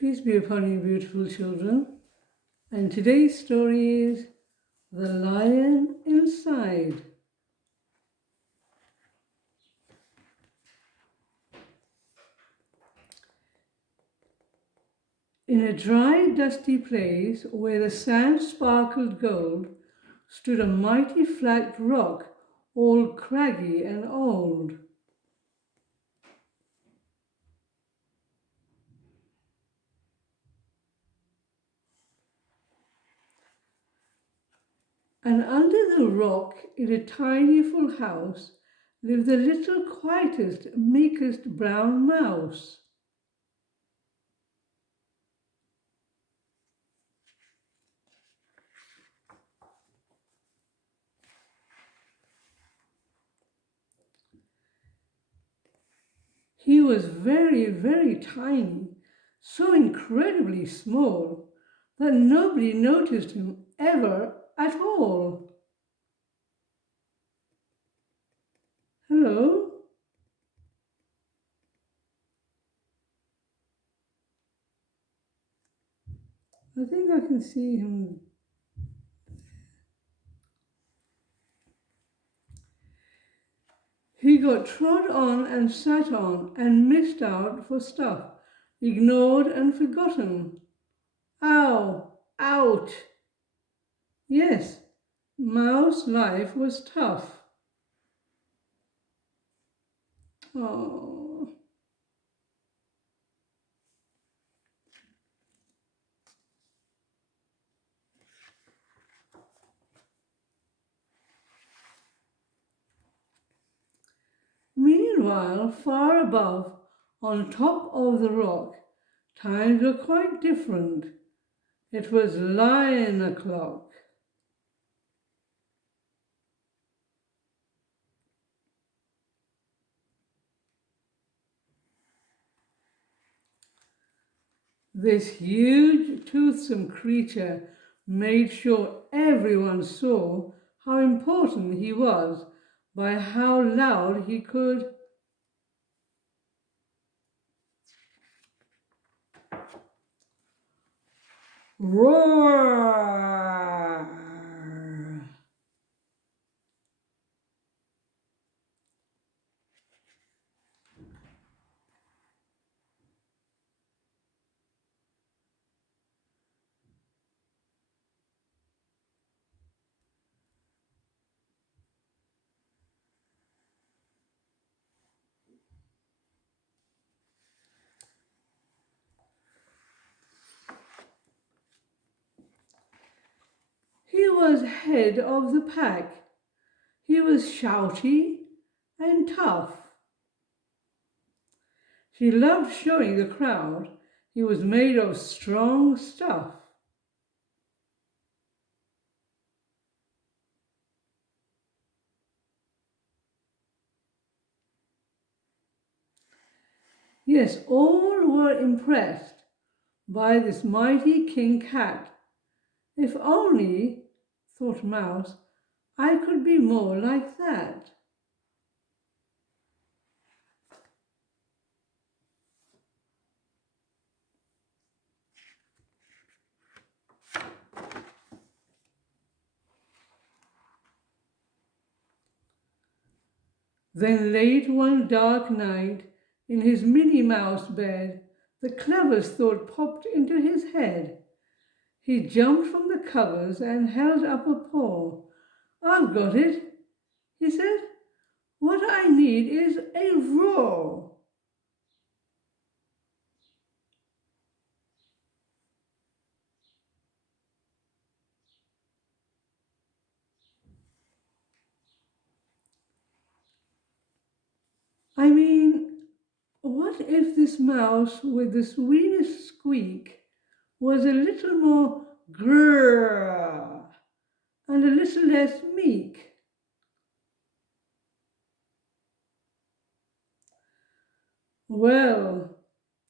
Peace be upon you, beautiful children. And today's story is The Lion Inside. In a dry, dusty place where the sand sparkled gold stood a mighty flat rock, all craggy and old. And under the rock, in a tiny full house, lived the little quietest, meekest brown mouse. He was very, very tiny, so incredibly small that nobody noticed him ever at all. Hello? I think I can see him. He got trod on and sat on and missed out for stuff, ignored and forgotten. Ow! Out! Yes, mouse life was tough. Oh. Meanwhile, far above, on top of the rock, times were quite different. It was 9 o'clock. This huge, toothsome creature made sure everyone saw how important he was by how loud he could roar. He was head of the pack. He was shouty and tough. He loved showing the crowd he was made of strong stuff. Yes, all were impressed by this mighty king cat. If only, thought Mouse, I could be more like that. Then late one dark night, in his Minnie Mouse bed, the cleverest thought popped into his head. He jumped from the covers and held up a paw. I've got it, he said. What I need is a roar. I mean, what if this mouse with the sweetest squeak was a little more grrr and a little less meek? Well,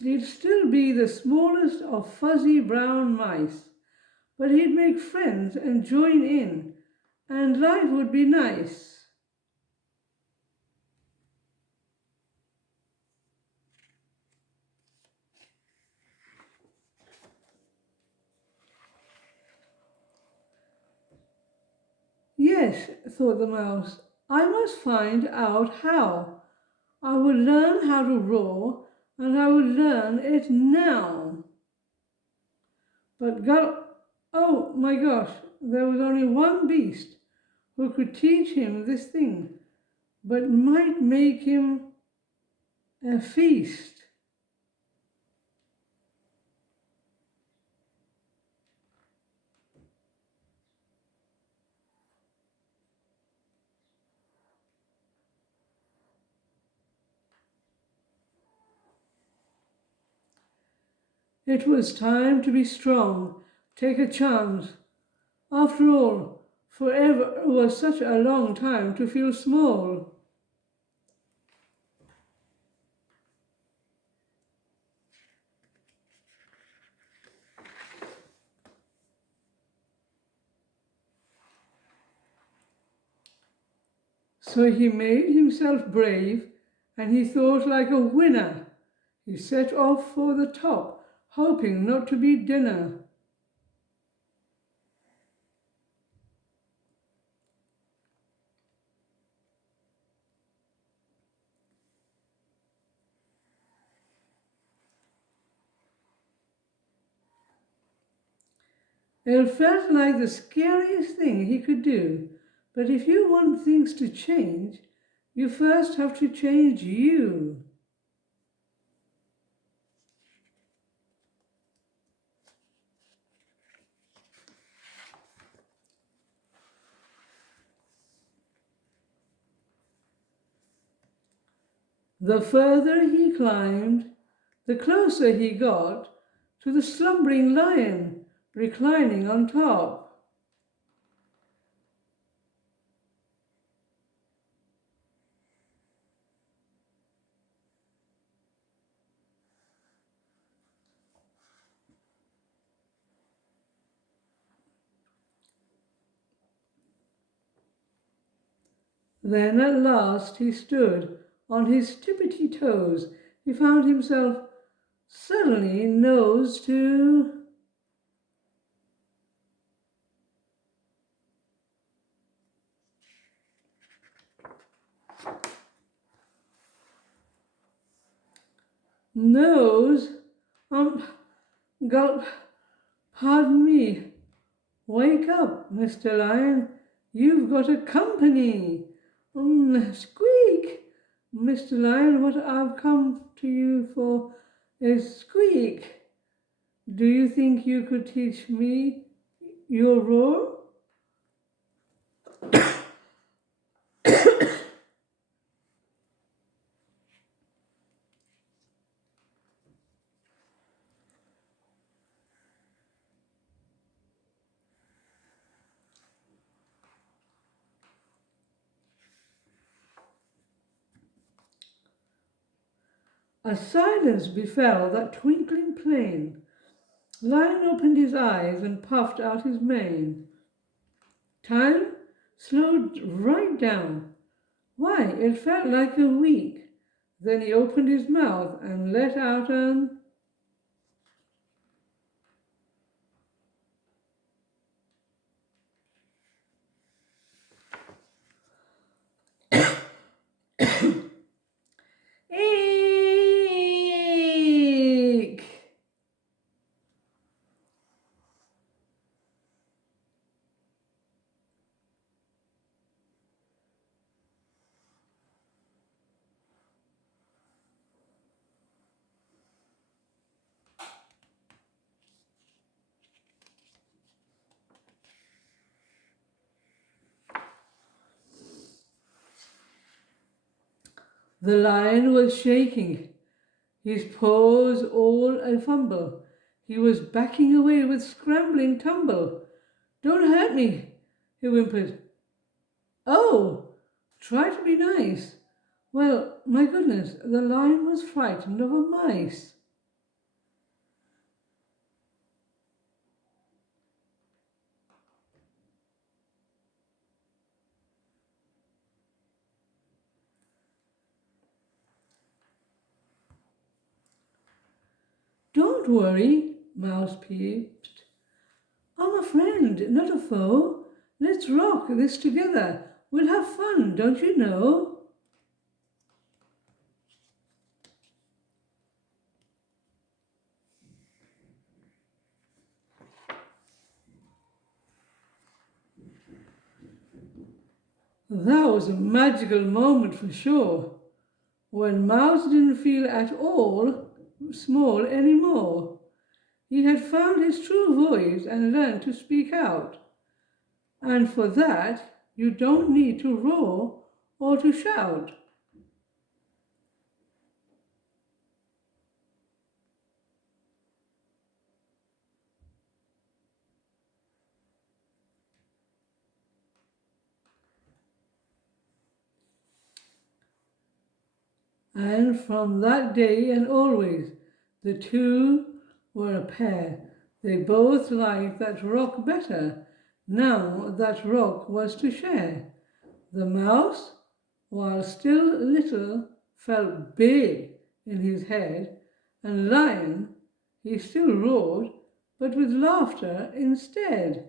he'd still be the smallest of fuzzy brown mice, but he'd make friends and join in, and life would be nice. Yes, thought the mouse, I must find out how. I will learn how to roar, and I will learn it now. But oh my gosh, there was only one beast who could teach him this thing, but might make him a feast. It was time to be strong, take a chance. After all, forever was such a long time to feel small. So he made himself brave, and he thought like a winner. He set off for the top, hoping not to be dinner. It felt like the scariest thing he could do. But if you want things to change, you first have to change you. The further he climbed, the closer he got to the slumbering lion reclining on top. Then at last he stood on his tippity toes. He found himself suddenly nose to nose, gulp, pardon me. Wake up, Mr. Lion, you've got a company. Squeak! Mr. Lion, what I've come to you for is squeak. Do you think you could teach me your roar? A silence befell that twinkling plain. Lion opened his eyes and puffed out his mane. Time slowed right down. Why, it felt like a week. Then he opened his mouth and let out an eek. The lion was shaking, his paws all a fumble. He was backing away with scrambling tumble. Don't hurt me, he whimpered. Oh, try to be nice. Well, my goodness, the lion was frightened of a mice. Don't worry, Mouse peeped. I'm a friend, not a foe. Let's rock this together. We'll have fun, don't you know? That was a magical moment for sure, when Mouse didn't feel at all small anymore. He had found his true voice and learned to speak out. And for that, you don't need to roar or to shout. And from that day and always, the two were a pair. They both liked that rock better. Now that rock was to share. The mouse, while still little, felt big in his head, and Lion, he still roared, but with laughter instead.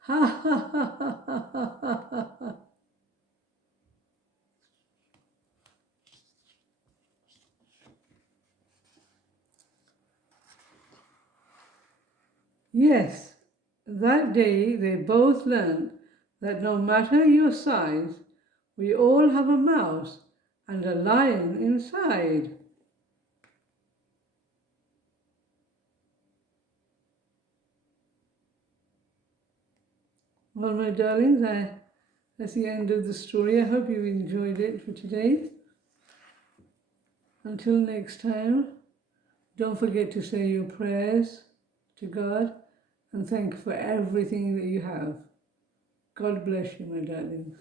Ha ha ha ha ha ha ha ha. Yes, that day they both learned that no matter your size, we all have a mouse and a lion inside. Well, my darlings, that's the end of the story. I hope you enjoyed it for today. Until next time, don't forget to say your prayers to God and thank for everything that you have. God bless you, my darlings.